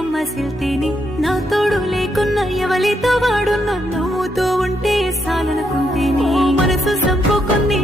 సొమ్మసిల్తేని నా తోడు లేకున్నా ఎవలితో వాడు నన్నుతో ఉంటే సాలనుకుంటేని మనసు సంపుకుంది